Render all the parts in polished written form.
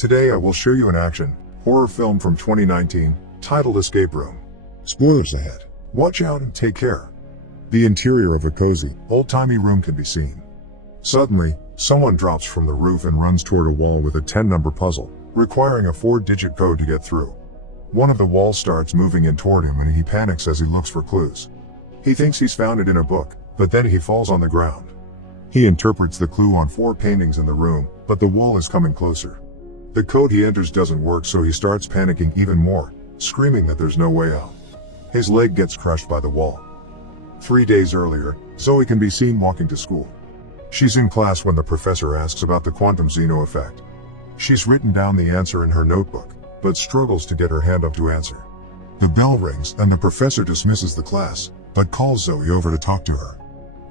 Today I will show you an action horror film from 2019 titled Escape Room. Spoilers ahead. Watch out and take care. The interior of a cozy, old-timey room can be seen. Suddenly, someone drops from the roof and runs toward a wall with a 10-number puzzle, requiring a 4-digit code to get through. One of the walls starts moving in toward him and he panics as he looks for clues. He thinks he's found it in a book, but then he falls on the ground. He interprets the clue on 4 paintings in the room, but the wall is coming closer. The code he enters doesn't work, so he starts panicking even more, screaming that there's no way out. His leg gets crushed by the wall. 3 days earlier, Zoe can be seen walking to school. She's in class when the professor asks about the quantum Zeno effect. She's written down the answer in her notebook, but struggles to get her hand up to answer. The bell rings and the professor dismisses the class, but calls Zoe over to talk to her.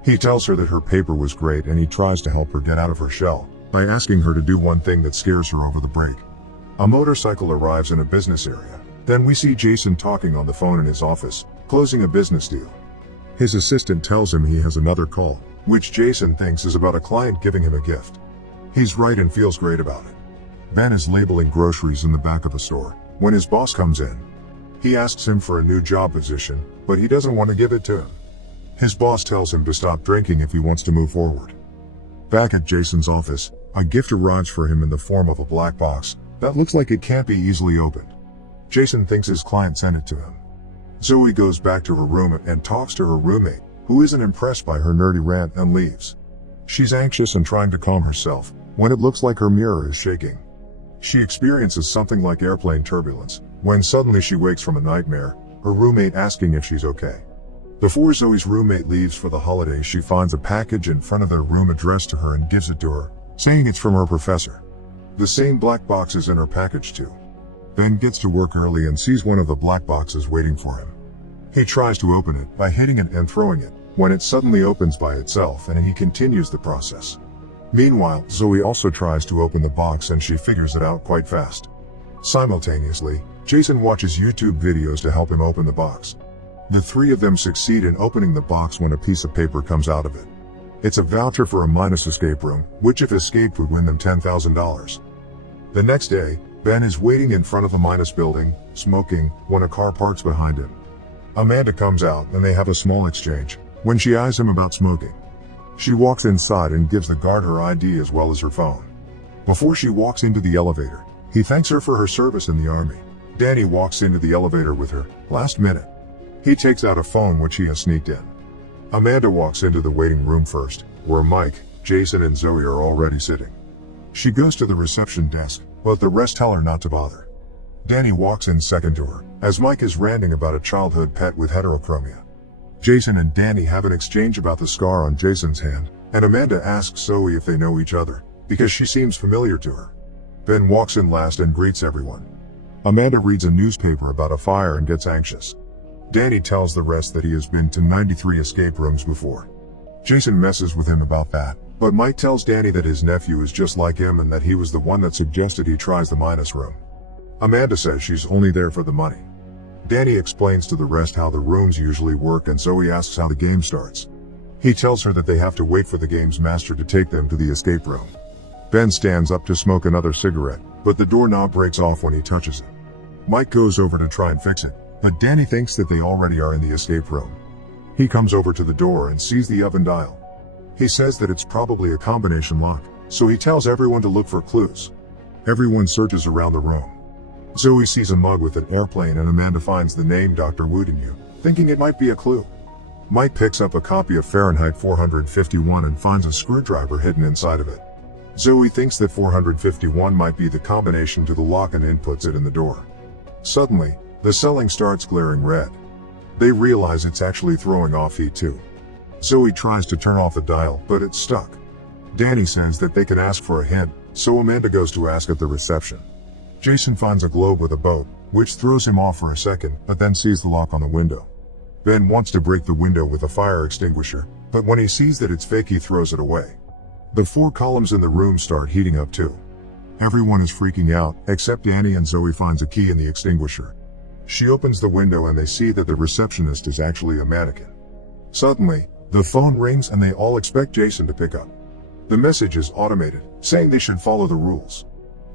He tells her that her paper was great and he tries to help her get out of her shell by asking her to do one thing that scares her over the break. A motorcycle arrives in a business area. Then we see Jason talking on the phone in his office, closing a business deal. His assistant tells him he has another call, which Jason thinks is about a client giving him a gift. He's right and feels great about it. Ben is labeling groceries in the back of a store when his boss comes in. He asks him for a new job position, but he doesn't want to give it to him. His boss tells him to stop drinking if he wants to move forward. Back at Jason's office, a gift arrives for him in the form of a black box that looks like it can't be easily opened. Jason thinks his client sent it to him. Zoe goes back to her room and talks to her roommate, who isn't impressed by her nerdy rant and leaves. She's anxious and trying to calm herself when it looks like her mirror is shaking. She experiences something like airplane turbulence when suddenly she wakes from a nightmare, her roommate asking if she's okay. Before Zoe's roommate leaves for the holidays, she finds a package in front of their room addressed to her and gives it to her, saying it's from her professor. The same black box is in her package too. Ben gets to work early and sees one of the black boxes waiting for him. He tries to open it by hitting it and throwing it, when it suddenly opens by itself and he continues the process. Meanwhile, Zoe also tries to open the box and she figures it out quite fast. Simultaneously, Jason watches YouTube videos to help him open the box. The 3 of them succeed in opening the box when a piece of paper comes out of it. It's a voucher for a minus escape room, which if escaped would win them $10,000. The next day, Ben is waiting in front of the minus building, smoking, when a car parks behind him. Amanda comes out and they have a small exchange when she eyes him about smoking. She walks inside and gives the guard her ID as well as her phone. Before she walks into the elevator, he thanks her for her service in the army. Danny walks into the elevator with her, last minute. He takes out a phone which he has sneaked in. Amanda walks into the waiting room first, where Mike, Jason and Zoe are already sitting. She goes to the reception desk, but the rest tell her not to bother. Danny walks in second to her, as Mike is ranting about a childhood pet with heterochromia. Jason and Danny have an exchange about the scar on Jason's hand, and Amanda asks Zoe if they know each other, because she seems familiar to her. Ben walks in last and greets everyone. Amanda reads a newspaper about a fire and gets anxious. Danny tells the rest that he has been to 93 escape rooms before. Jason messes with him about that, but Mike tells Danny that his nephew is just like him and that he was the one that suggested he tries the minus room. Amanda says she's only there for the money. Danny explains to the rest how the rooms usually work and Zoe asks how the game starts. He tells her that they have to wait for the game's master to take them to the escape room. Ben stands up to smoke another cigarette, but the doorknob breaks off when he touches it. Mike goes over to try and fix it, but Danny thinks that they already are in the escape room. He comes over to the door and sees the oven dial. He says that it's probably a combination lock, so he tells everyone to look for clues. Everyone searches around the room. Zoe sees a mug with an airplane and Amanda finds the name Dr. Woodenu, thinking it might be a clue. Mike picks up a copy of Fahrenheit 451 and finds a screwdriver hidden inside of it. Zoe thinks that 451 might be the combination to the lock and inputs it in the door. Suddenly, the ceiling starts glaring red. They realize it's actually throwing off heat too. Zoe tries to turn off the dial, but it's stuck. Danny says that they can ask for a hint, so Amanda goes to ask at the reception. Jason finds a globe with a boat, which throws him off for a second, but then sees the lock on the window. Ben wants to break the window with a fire extinguisher, but when he sees that it's fake he throws it away. The 4 columns in the room start heating up too. Everyone is freaking out, except Danny, and Zoe finds a key in the extinguisher. She opens the window and they see that the receptionist is actually a mannequin. Suddenly, the phone rings and they all expect Jason to pick up. The message is automated, saying they should follow the rules.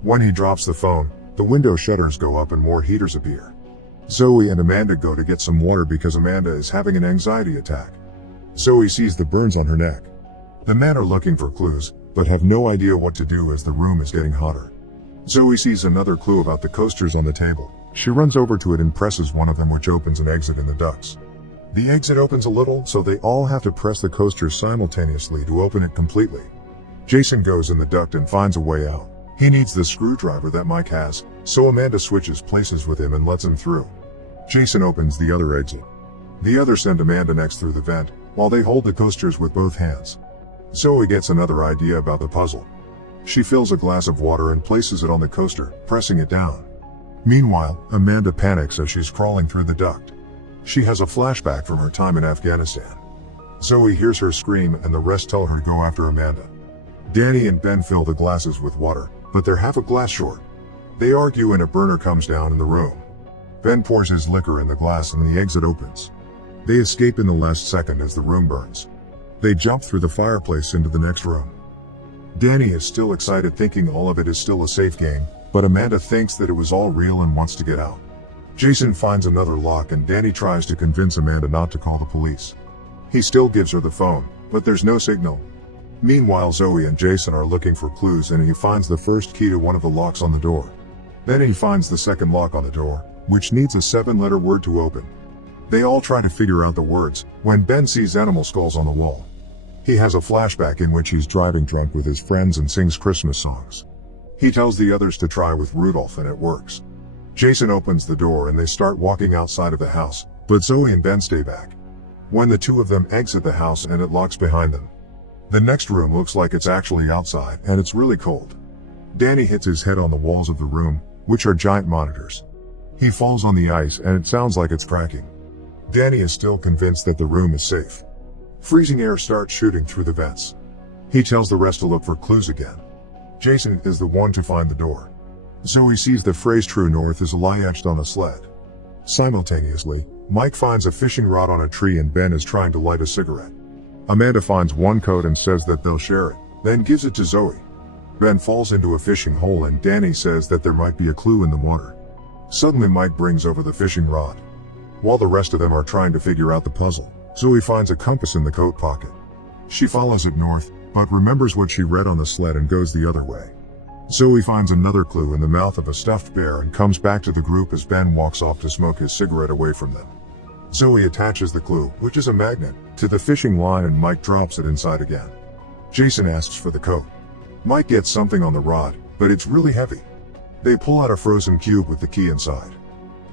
When he drops the phone, the window shutters go up and more heaters appear. Zoe and Amanda go to get some water because Amanda is having an anxiety attack. Zoe sees the burns on her neck. The men are looking for clues, but have no idea what to do as the room is getting hotter. Zoe sees another clue about the coasters on the table. She runs over to it and presses one of them, which opens an exit in the ducts. The exit opens a little, so they all have to press the coaster simultaneously to open it completely. Jason goes in the duct and finds a way out. He needs the screwdriver that Mike has, so Amanda switches places with him and lets him through. Jason opens the other exit. The others send Amanda next through the vent, while they hold the coasters with both hands. Zoe gets another idea about the puzzle. She fills a glass of water and places it on the coaster, pressing it down. Meanwhile, Amanda panics as she's crawling through the duct. She has a flashback from her time in Afghanistan. Zoe hears her scream and the rest tell her to go after Amanda. Danny and Ben fill the glasses with water, but they're half a glass short. They argue and a burner comes down in the room. Ben pours his liquor in the glass and the exit opens. They escape in the last second as the room burns. They jump through the fireplace into the next room. Danny is still excited, thinking all of it is still a safe game, but Amanda thinks that it was all real and wants to get out. Jason finds another lock and Danny tries to convince Amanda not to call the police. He still gives her the phone, but there's no signal. Meanwhile, Zoe and Jason are looking for clues and he finds the first key to one of the locks on the door. Then he finds the second lock on the door, which needs a 7-letter word to open. They all try to figure out the words, when Ben sees animal skulls on the wall. He has a flashback in which he's driving drunk with his friends and sings Christmas songs. He tells the others to try with Rudolph and it works. Jason opens the door and they start walking outside of the house, but Zoe and Ben stay back. When the two of them exit the house and it locks behind them. The next room looks like it's actually outside and it's really cold. Danny hits his head on the walls of the room, which are giant monitors. He falls on the ice and it sounds like it's cracking. Danny is still convinced that the room is safe. Freezing air starts shooting through the vents. He tells the rest to look for clues again. Jason is the one to find the door. Zoe sees the phrase "True North" is a lie etched on a sled. Simultaneously, Mike finds a fishing rod on a tree and Ben is trying to light a cigarette. Amanda finds one coat and says that they'll share it, then gives it to Zoe. Ben falls into a fishing hole and Danny says that there might be a clue in the water. Suddenly Mike brings over the fishing rod. While the rest of them are trying to figure out the puzzle, Zoe finds a compass in the coat pocket. She follows it north, but remembers what she read on the sled and goes the other way. Zoe finds another clue in the mouth of a stuffed bear and comes back to the group as Ben walks off to smoke his cigarette away from them. Zoe attaches the clue, which is a magnet, to the fishing line and Mike drops it inside again. Jason asks for the coat. Mike gets something on the rod, but it's really heavy. They pull out a frozen cube with the key inside.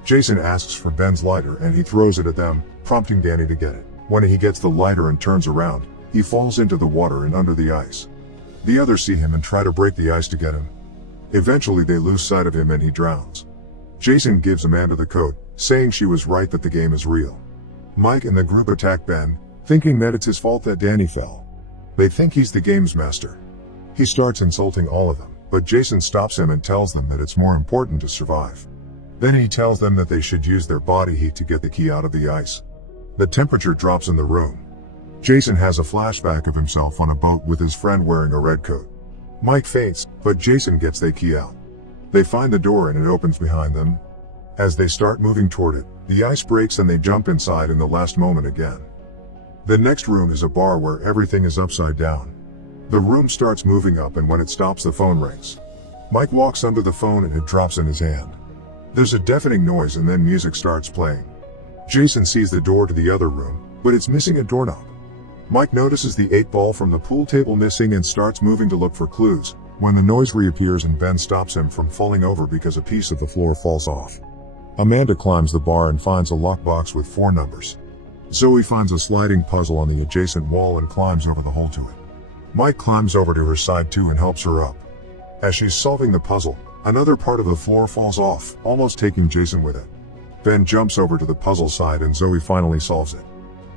Jason asks for Ben's lighter and he throws it at them, prompting Danny to get it. When he gets the lighter and turns around, he falls into the water and under the ice. The others see him and try to break the ice to get him. Eventually they lose sight of him and he drowns. Jason gives Amanda the coat, saying she was right that the game is real. Mike and the group attack Ben, thinking that it's his fault that Danny fell. They think he's the game's master. He starts insulting all of them, but Jason stops him and tells them that it's more important to survive. Then he tells them that they should use their body heat to get the key out of the ice. The temperature drops in the room. Jason has a flashback of himself on a boat with his friend wearing a red coat. Mike faints, but Jason gets the key out. They find the door and it opens behind them. As they start moving toward it, the ice breaks and they jump inside in the last moment again. The next room is a bar where everything is upside down. The room starts moving up and when it stops the phone rings. Mike walks under the phone and it drops in his hand. There's a deafening noise and then music starts playing. Jason sees the door to the other room, but it's missing a doorknob. Mike notices the 8-ball from the pool table missing and starts moving to look for clues, when the noise reappears and Ben stops him from falling over because a piece of the floor falls off. Amanda climbs the bar and finds a lockbox with 4 numbers. Zoe finds a sliding puzzle on the adjacent wall and climbs over the hole to it. Mike climbs over to her side too and helps her up. As she's solving the puzzle, another part of the floor falls off, almost taking Jason with it. Ben jumps over to the puzzle side and Zoe finally solves it.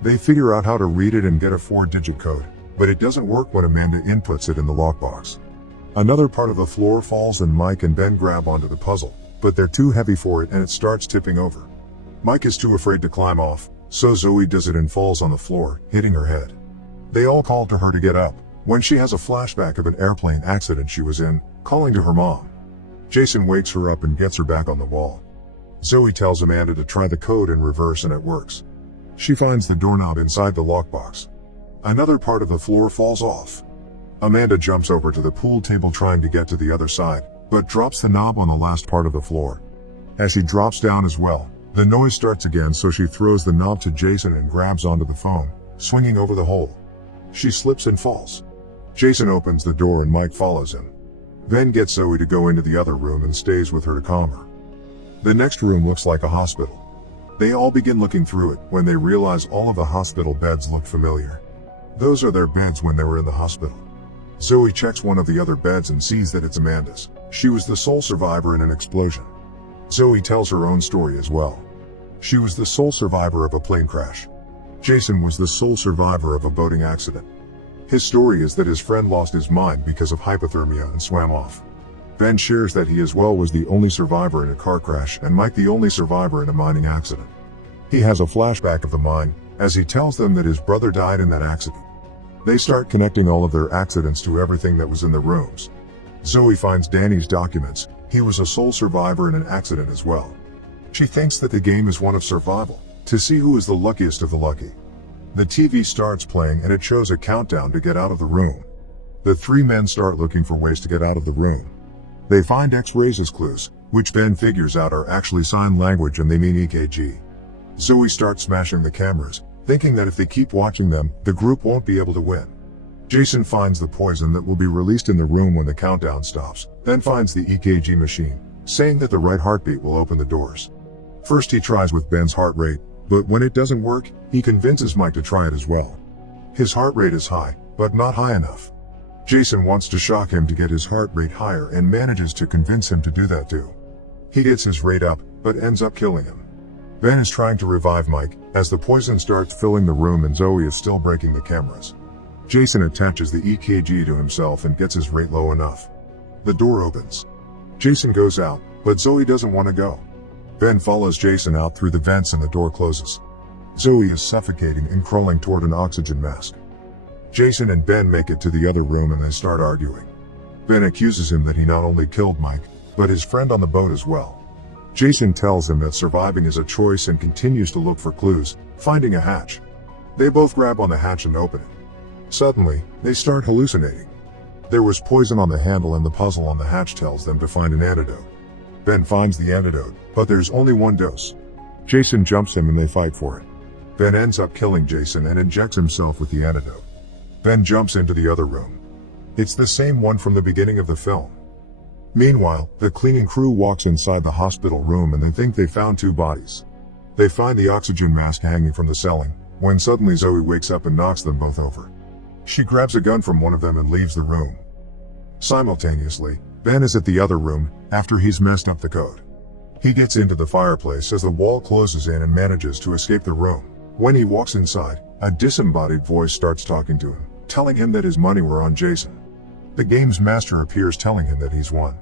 They figure out how to read it and get a 4-digit code, but it doesn't work when Amanda inputs it in the lockbox. Another part of the floor falls and Mike and Ben grab onto the puzzle, but they're too heavy for it and it starts tipping over. Mike is too afraid to climb off, so Zoe does it and falls on the floor, hitting her head. They all call to her to get up, when she has a flashback of an airplane accident she was in, calling to her mom. Jason wakes her up and gets her back on the wall. Zoe tells Amanda to try the code in reverse and it works. She finds the doorknob inside the lockbox. Another part of the floor falls off. Amanda jumps over to the pool table trying to get to the other side, but drops the knob on the last part of the floor. As she drops down as well, the noise starts again, so she throws the knob to Jason and grabs onto the phone, swinging over the hole. She slips and falls. Jason opens the door and Mike follows him. Ben gets Zoe to go into the other room and stays with her to calm her. The next room looks like a hospital. They all begin looking through it when they realize all of the hospital beds look familiar. Those are their beds when they were in the hospital. Zoe checks one of the other beds and sees that it's Amanda's. She was the sole survivor in an explosion. Zoe tells her own story as well. She was the sole survivor of a plane crash. Jason was the sole survivor of a boating accident. His story is that his friend lost his mind because of hypothermia and swam off. Ben shares that he as well was the only survivor in a car crash and Mike the only survivor in a mining accident. He has a flashback of the mine, as he tells them that his brother died in that accident. They start connecting all of their accidents to everything that was in the rooms. Zoe finds Danny's documents. He was a sole survivor in an accident as well. She thinks that the game is one of survival, to see who is the luckiest of the lucky. The TV starts playing and it shows a countdown to get out of the room. The three men start looking for ways to get out of the room. They find X-rays as clues, which Ben figures out are actually sign language and they mean EKG. Zoe starts smashing the cameras, thinking that if they keep watching them, the group won't be able to win. Jason finds the poison that will be released in the room when the countdown stops, then finds the EKG machine, saying that the right heartbeat will open the doors. First he tries with Ben's heart rate, but when it doesn't work, he convinces Mike to try it as well. His heart rate is high, but not high enough. Jason wants to shock him to get his heart rate higher and manages to convince him to do that too. He gets his rate up, but ends up killing him. Ben is trying to revive Mike, as the poison starts filling the room and Zoe is still breaking the cameras. Jason attaches the EKG to himself and gets his rate low enough. The door opens. Jason goes out, but Zoe doesn't want to go. Ben follows Jason out through the vents and the door closes. Zoe is suffocating and crawling toward an oxygen mask. Jason and Ben make it to the other room and they start arguing. Ben accuses him that he not only killed Mike, but his friend on the boat as well. Jason tells him that surviving is a choice and continues to look for clues, finding a hatch. They both grab on the hatch and open it. Suddenly, they start hallucinating. There was poison on the handle and the puzzle on the hatch tells them to find an antidote. Ben finds the antidote, but there's only one dose. Jason jumps him and they fight for it. Ben ends up killing Jason and injects himself with the antidote. Ben jumps into the other room. It's the same one from the beginning of the film. Meanwhile, the cleaning crew walks inside the hospital room and they think they found two bodies. They find the oxygen mask hanging from the ceiling, when suddenly Zoe wakes up and knocks them both over. She grabs a gun from one of them and leaves the room. Simultaneously, Ben is at the other room, after he's messed up the code. He gets into the fireplace as the wall closes in and manages to escape the room. When he walks inside, a disembodied voice starts talking to him, telling him that his money were on Jason. The game's master appears telling him that he's won.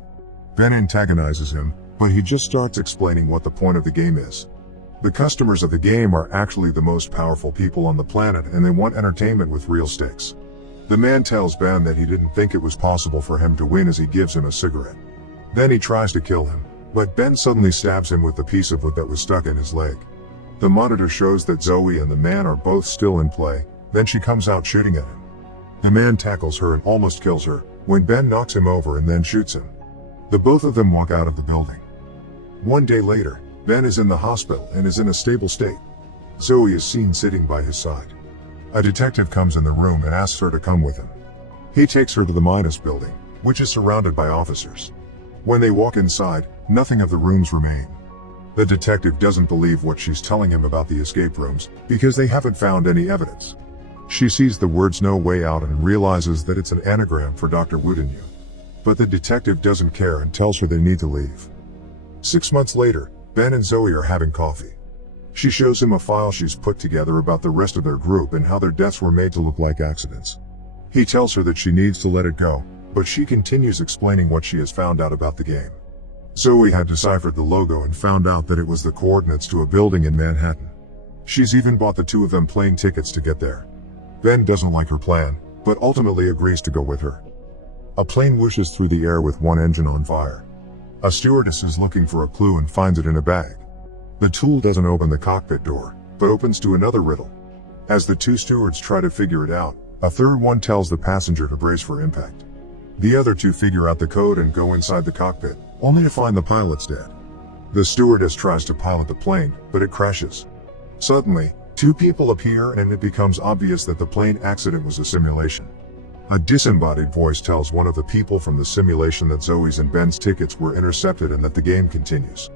Ben antagonizes him, but he just starts explaining what the point of the game is. The customers of the game are actually the most powerful people on the planet and they want entertainment with real stakes. The man tells Ben that he didn't think it was possible for him to win as he gives him a cigarette. Then he tries to kill him, but Ben suddenly stabs him with the piece of wood that was stuck in his leg. The monitor shows that Zoe and the man are both still in play, then she comes out shooting at him. The man tackles her and almost kills her, when Ben knocks him over and then shoots him. The both of them walk out of the building. One day later, Ben is in the hospital and is in a stable state. Zoe is seen sitting by his side. A detective comes in the room and asks her to come with him. He takes her to the Midas building, which is surrounded by officers. When they walk inside, nothing of the rooms remain. The detective doesn't believe what she's telling him about the escape rooms, because they haven't found any evidence. She sees the words "no way out" and realizes that it's an anagram for Dr. Woodenyu. But the detective doesn't care and tells her they need to leave. 6 months later, Ben and Zoe are having coffee. She shows him a file she's put together about the rest of their group and how their deaths were made to look like accidents. He tells her that she needs to let it go, but she continues explaining what she has found out about the game. Zoe had deciphered the logo and found out that it was the coordinates to a building in Manhattan. She's even bought the two of them plane tickets to get there. Ben doesn't like her plan, but ultimately agrees to go with her. A plane whooshes through the air with one engine on fire. A stewardess is looking for a clue and finds it in a bag. The tool doesn't open the cockpit door, but opens to another riddle. As the two stewards try to figure it out, a third one tells the passenger to brace for impact. The other two figure out the code and go inside the cockpit, only to find the pilot's dead. The stewardess tries to pilot the plane, but it crashes. Suddenly, two people appear and it becomes obvious that the plane accident was a simulation. A disembodied voice tells one of the people from the simulation that Zoe's and Ben's tickets were intercepted and that the game continues.